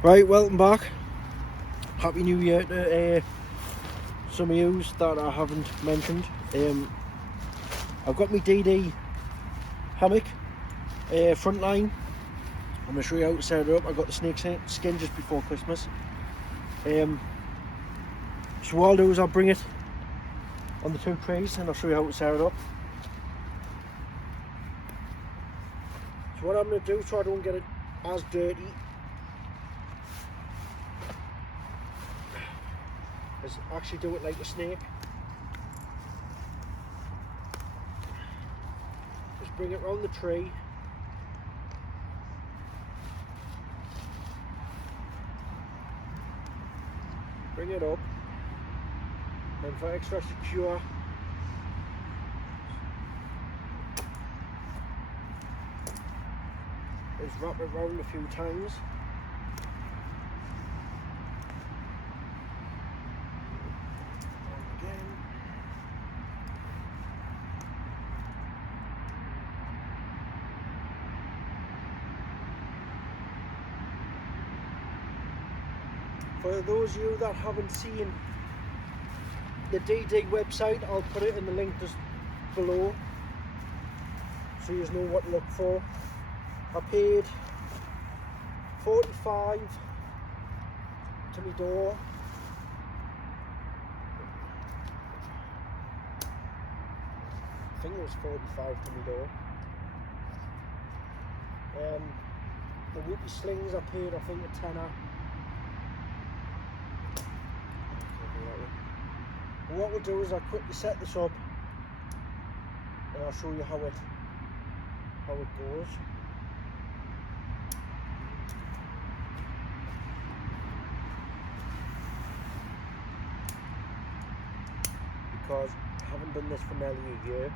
Right, welcome back. Happy New Year to some of you that I haven't mentioned. I've got my DD hammock front line. I'm going to show you how to set it up. I got the snake skin just before Christmas. So what I'll do is I'll bring it on the two trays and I'll show you how to set it up. So what I'm going to do so I don't get it as dirty is actually do it like a snake. Just bring it round the tree. Bring it up. And for extra secure, just wrap it round a few times. For those of you that haven't seen the DD website, I'll put it in the link just below so you know what to look for. I paid $45 to my door. I think it was $45 to my door. The whoopee slings I paid, I think, a tenner. What we'll do is I'll quickly set this up and I'll show you how it goes. Because I haven't done this for nearly a year.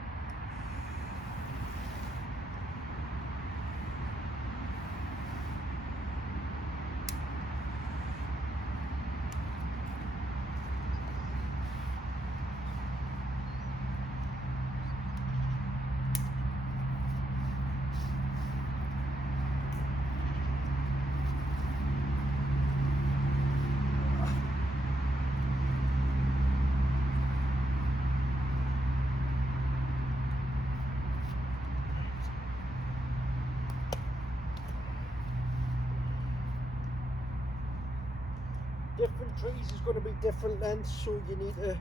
Different trees is going to be different lengths, so you need to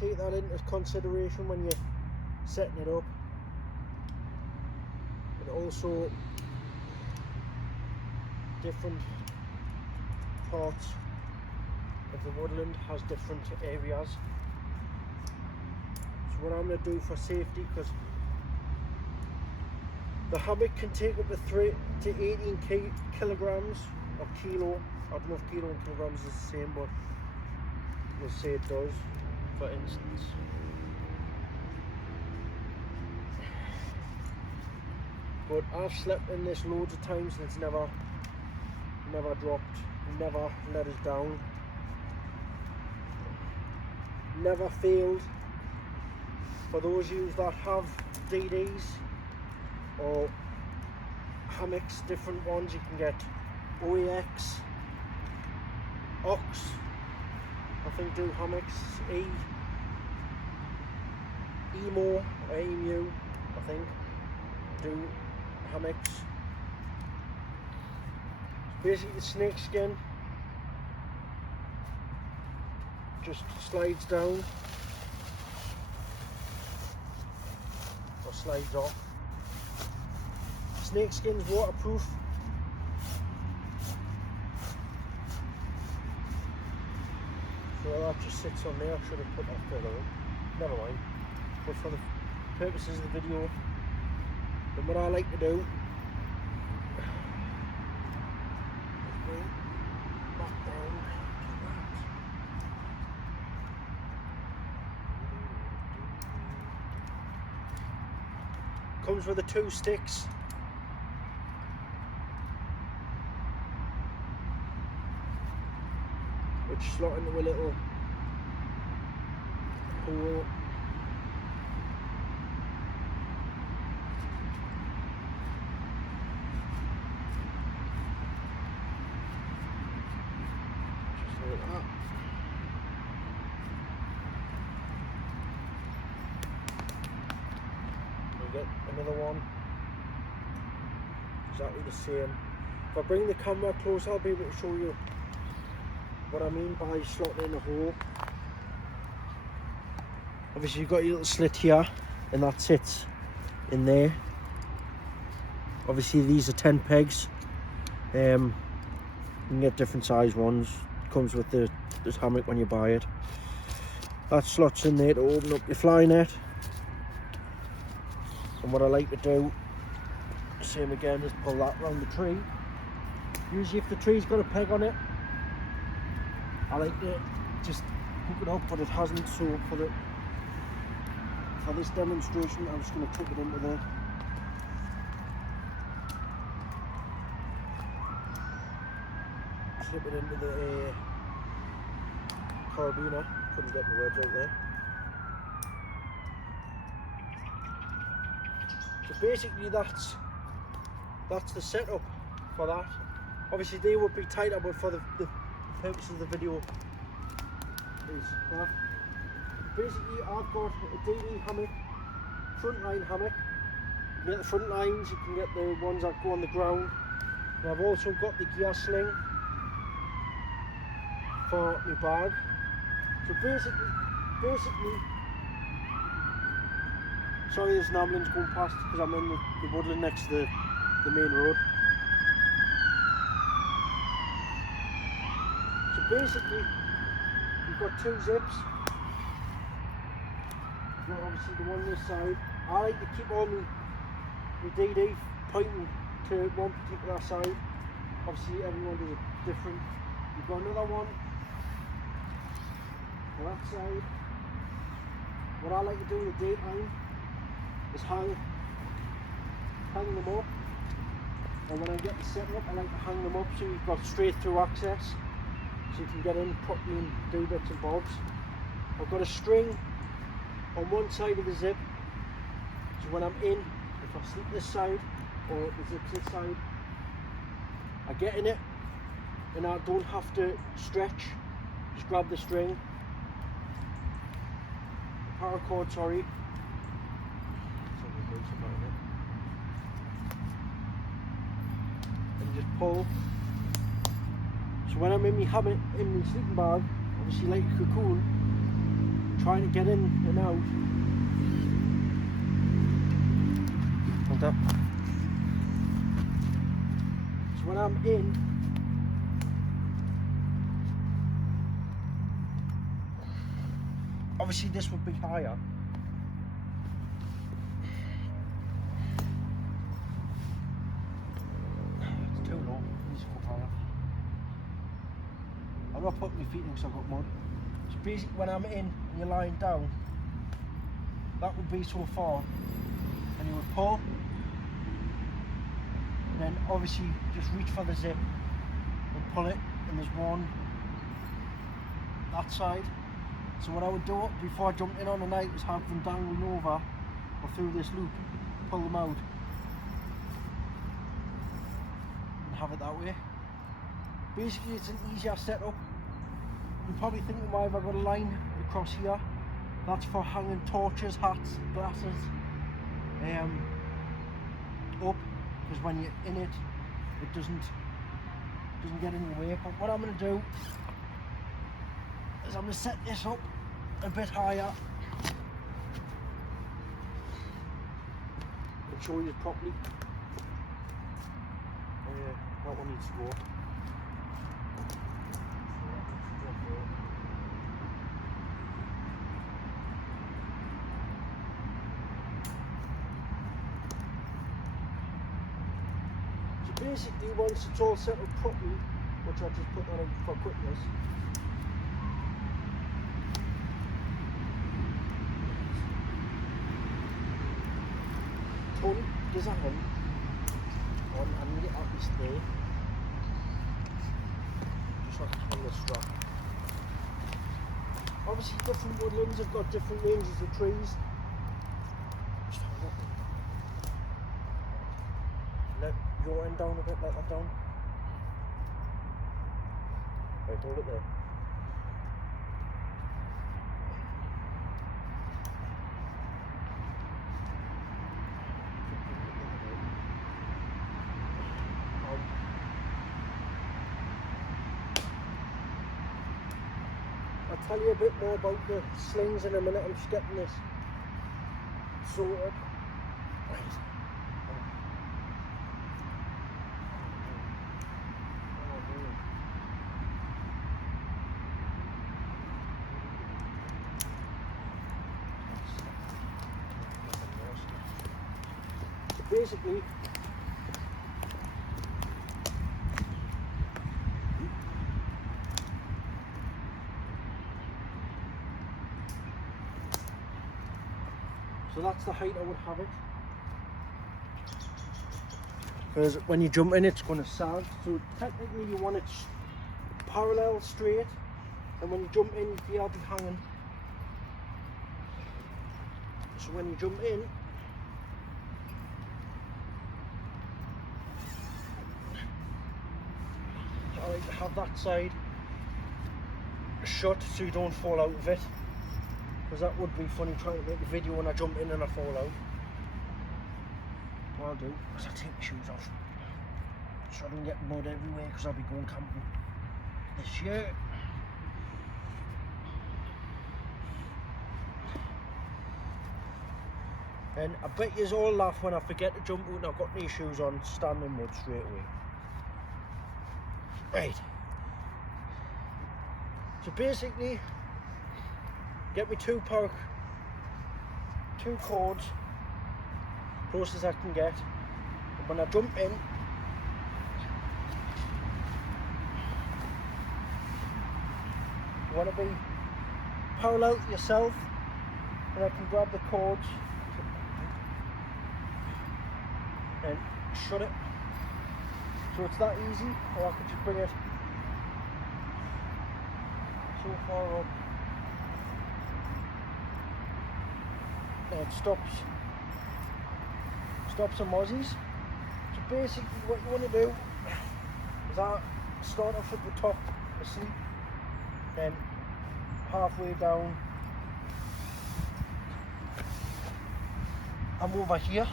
take that into consideration when you're setting it up. And also different parts of the woodland has different areas. So what I'm going to do for safety, because the hammock can take up to 3 to 18 kilograms or kilo. I don't know if kilo and kilograms is the same, but we'll say it does, for instance. But I've slept in this loads of times and it's never dropped, never let us down, never failed. For those of you that have DDs or hammocks, different ones, you can get OEX, Ox, I think do hammocks, Emo or Emu, I think, do hammocks. Basically the snake skin just slides down or slides off. Snake skin's waterproof. So that just sits on there. I should have put that further in. Never mind. But for the purposes of the video, then what I like to do is bring that down to that. Comes with the 2 sticks. Which slot into a little hole. like that. We get another one, exactly the same. If I bring the camera closer, I'll be able to show you what I mean by slotting in a hole. Obviously you've got your little slit here, and that sits in there. Obviously these are 10 pegs. You can get different size ones. Comes with this hammock when you buy it. That slots in there to open up your fly net. And what I like to do, same again, is pull that around the tree. Usually if the tree's got a peg on it, I like to just hook it up, but it hasn't, so for this demonstration I'm just going to tuck it into there. Slip it into the carabiner. Couldn't get my words out there. So basically that's the setup for that. Obviously they would be tighter, but for the purpose of the video is that. Basically I've got a DD hammock, front line hammock. You can get the front lines, you can get the ones that go on the ground. And I've also got the gear sling for my bag. So basically, sorry there's an ambulance going past because I'm in the woodland next to the main road. So basically, you've got two zips. You've got obviously the one this side. I like to keep all my DD pointing to one particular side. Obviously everyone does it different. You've got another one on that side. What I like to do in the daytime is hang them up, and when I get the set up I like to hang them up so you've got straight through access, so you can get in properly and do bits and bobs. I've got a string on one side of the zip, so when I'm in, if I slip this side or the zip's this side, I get in it and I don't have to stretch, just grab the string, the paracord, sorry, and just pull. So when I'm in my hammock, in my sleeping bag, obviously like a cocoon, trying to get in and out. Hold up. So when I'm in, obviously this would be higher. It's too low, it needs to go higher. I'm not putting my feet in because I've got mud. So basically when I'm in and you're lying down, that would be so far, and you would pull, and then obviously just reach for the zip and pull it, and there's one that side. So what I would do before I jumped in on the night is have them dangling over or through this loop, pull them out and have it that way. Basically it's an easier setup. You're probably thinking, why have I got a line across here? That's for hanging torches, hats, glasses up, because when you're in it, it doesn't get in your way. But what I'm going to do is I'm going to set this up a bit higher and show you properly. That one needs to go up. So basically once it's all set up properly, which I just put that on for quickness, there's a hand on, and you get at least there, just like on the strap. Obviously different woodlands have got different ranges of trees. Just hold up. Let your end down a bit, let that down. Right, hold it there. I'll tell you a bit more about the slings in a minute. I'm just getting this sorted. Right. So basically, so that's the height I would have it. Because when you jump in, it's going to sag. So technically you want it parallel, straight. And when you jump in, you'll be hanging. So when you jump in, I like to have that side shut so you don't fall out of it. Because that would be funny trying to make a video when I jump in and I fall out. What I'll do is I'll take my shoes off so I don't get mud everywhere, because I'll be going camping this year. And I bet you all laugh when I forget to jump out and I've got these shoes on, stand in mud straight away. Right. So basically, get me two cords, close as I can get. And when I jump in, you want to be parallel to yourself, and I can grab the cords and shut it. So it's that easy, or I can just bring it so far up. And it stops some mozzies. So basically what you want to do is I start off at the top asleep, then halfway down I'm over here.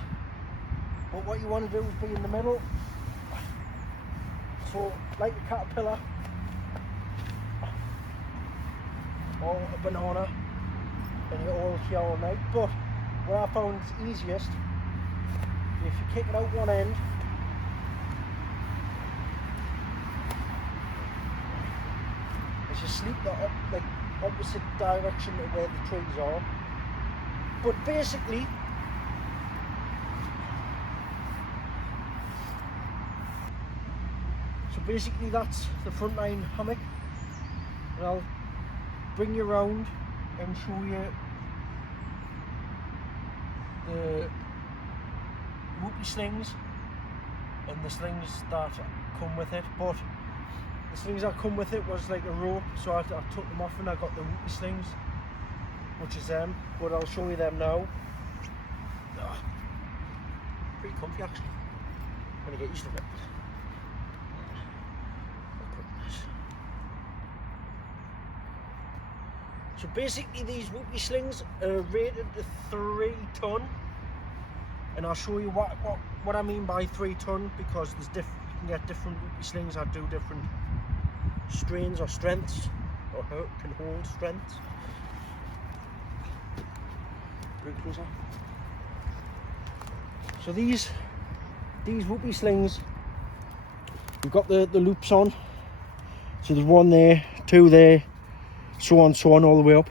But what you want to do is be in the middle. So like a caterpillar or a banana, and you're all here all night. But what I found is easiest, if you kick it out one end, is you sleep the opposite direction of where the trees are. But basically, that's the front line hammock, and I'll bring you around and show you the whoopee slings and the slings that come with it. But the slings that come with it was like a rope, so I took them off and I got the whoopee slings, which is them. But I'll show you them now. Pretty comfy actually, when you get used to it. So basically these whoopee slings are rated to 3 ton, and I'll show you what I mean by 3 ton, because there's you can get different whoopee slings that do different strains or strengths, or can hold strengths. Bring it closer. So these whoopee slings, we've got the loops on. So there's 1 there, 2 there, so on all the way up.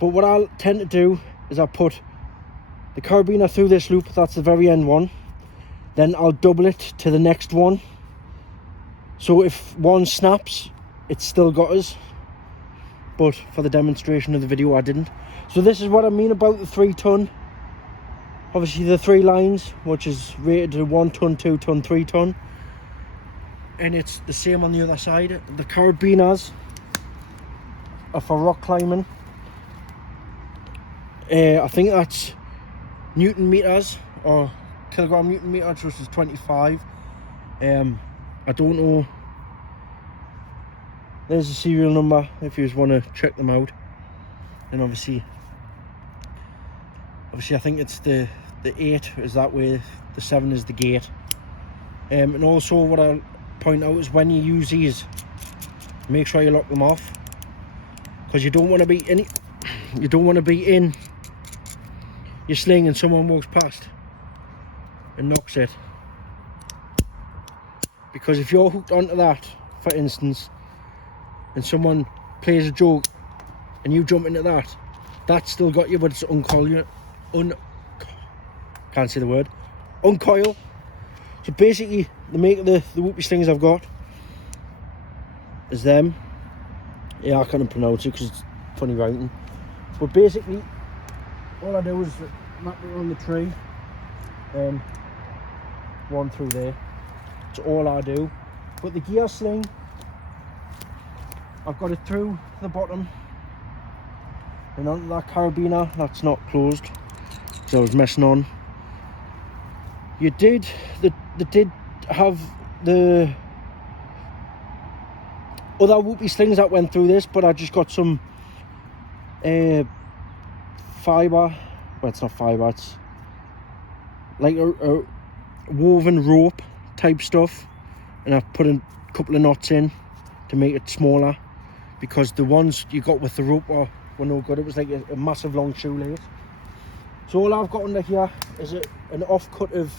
But what I'll tend to do is I'll put the carabiner through this loop, that's the very end one, then I'll double it to the next one, so if one snaps it's still got us, but for the demonstration of the video I didn't. So this is what I mean about the 3 ton. Obviously the 3 lines, which is rated to 1 ton, 2 ton, 3 ton, and it's the same on the other side. The carabiners are for rock climbing. I think that's Newton meters or kilogram Newton meters, which is 25. I don't know. There's a serial number if you just want to check them out. And obviously I think it's the 8 is that way, the 7 is the gate. And also what I'll point out is when you use these, make sure you lock them off, because you don't want to be in your sling and someone walks past and knocks it. Because if you're hooked onto that, for instance, and someone plays a joke and you jump into that, that's still got you, but it's can't say the word, uncoil. So basically, the make of the whoopee slings I've got is them. Yeah, I can't pronounce it because it's funny writing. But basically, all I do is wrap it on the tree and one through there. That's all I do. But the gear sling, I've got it through the bottom and onto that carabiner that's not closed because I was messing on. They did have the other whoopee slings that went through this, but I just got some fibre. Well, it's not fibre, it's like a woven rope type stuff, and I've put a couple of knots in to make it smaller, because the ones you got with the rope were no good. It was like a massive long shoelace. So all I've got under here is an offcut of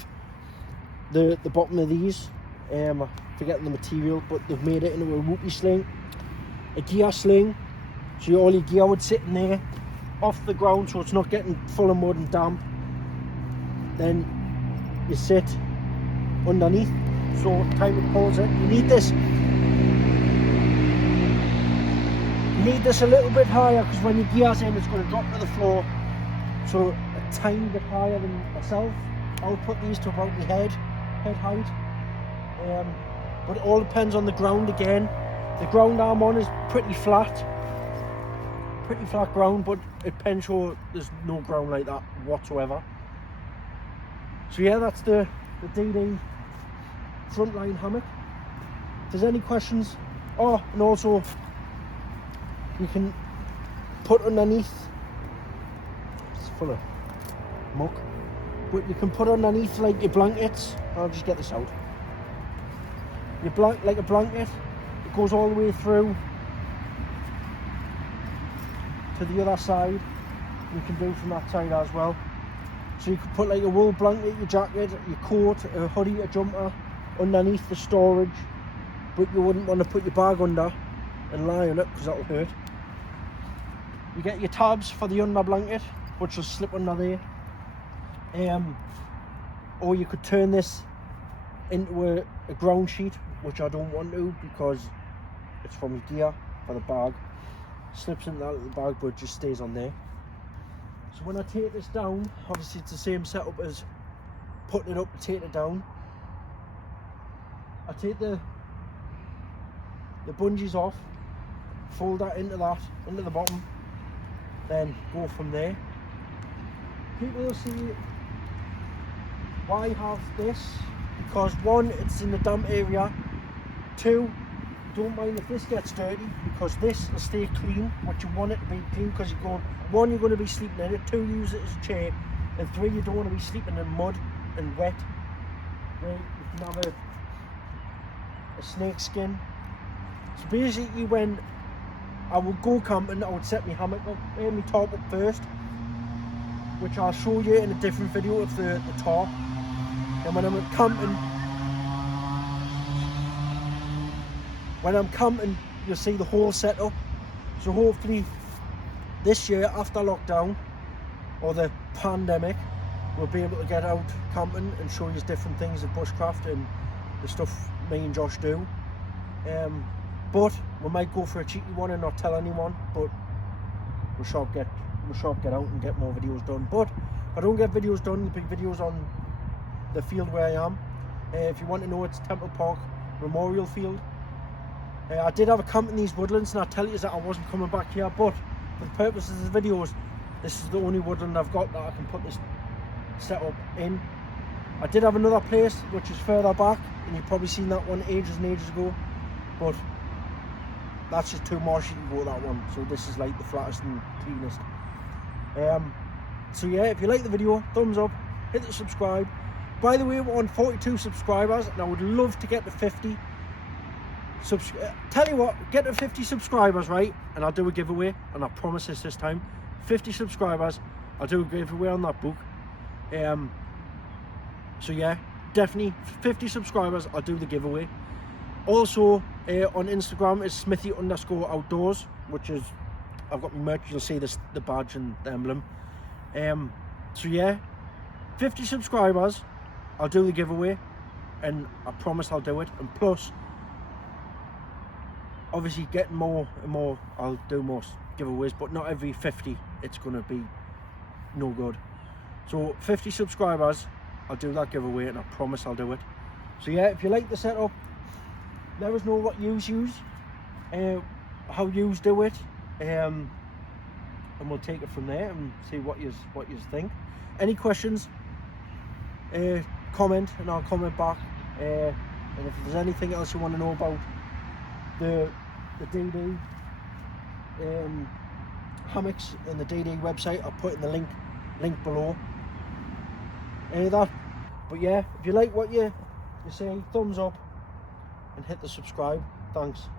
the bottom of these. I'm forgetting the material, but they've made it into a whoopee sling, a gear sling. So all your gear would sit in there off the ground, so it's not getting full of mud and damp. Then you sit underneath, so time it pulls it. You need this a little bit higher, because when your gear's in, it's going to drop to the floor. So a tiny bit higher than myself. I'll put these to about my head height. But it all depends on the ground again. The ground I'm on is pretty flat ground, but at Penshaw there's no ground like that whatsoever. So yeah, that's the DD frontline hammock. If there's any questions, and also you can put underneath, it's full of muck, but you can put underneath like your blankets. I'll just get this out. Like a blanket, it goes all the way through to the other side. You can do from that side as well. So you could put like a wool blanket, your jacket, your coat, a hoodie, a jumper underneath the storage, but you wouldn't want to put your bag under and lie on it because that'll hurt. You get your tabs for the under blanket, which will slip under there. Or you could turn this into a ground sheet, which I don't want to because it's from your gear for the bag. Slips into that little bag, but it just stays on there. So when I take this down, obviously it's the same setup as putting it up to take it down. I take the bungees off, fold that into the bottom, then go from there. People will see why have this, because one, it's in the damp area. Two, don't mind if this gets dirty, because this will stay clean, but you want it to be clean, because you're going to be sleeping in it. Two, use it as a chair, and three, you don't want to be sleeping in mud and wet, where you can have a snake skin. So basically, when I would go camping, I would set my hammock up, my tarp up first, which I'll show you in a different video of the tarp. And when I'm camping, you'll see the whole setup. So hopefully this year, after lockdown or the pandemic, we'll be able to get out camping and show you different things of bushcraft and the stuff me and Josh do. But we might go for a cheeky one and not tell anyone, but we'll sure get out and get more videos done. But if I don't get videos done, there'll be videos on the field where I am. If you want to know, it's Temple Park Memorial Field. I did have a camp in these woodlands, and I tell you that I wasn't coming back here, but for the purposes of the videos, this is the only woodland I've got that I can put this setup in. I did have another place which is further back, and you've probably seen that one ages and ages ago, but that's just too marshy to go that one, so this is like the flattest and cleanest. So yeah, if you like the video, thumbs up, hit the subscribe. By the way, we're on 42 subscribers, and I would love to get to 50. Tell you what, get to 50 subscribers, right, and I'll do a giveaway, and I promise this time. 50 subscribers, I'll do a giveaway on that book. So yeah, definitely 50 subscribers, I'll do the giveaway. Also on Instagram is Smithy_outdoors, which is, I've got my merch, you'll see this, the badge and the emblem. So yeah, 50 subscribers, I'll do the giveaway, and I promise I'll do it. And plus, obviously getting more and more, I'll do more giveaways, but not every 50 it's gonna be no good. So 50 subscribers, I'll do that giveaway, and I promise I'll do it. So yeah, if you like the setup, let us know what yous use, how yous do it, and we'll take it from there and see what yous think. Any questions, comment, and I'll comment back. And if there's anything else you want to know about the DD hammocks and the DD website, I'll put in the link below. Any of that. But yeah, if you like what you see, thumbs up and hit the subscribe. Thanks.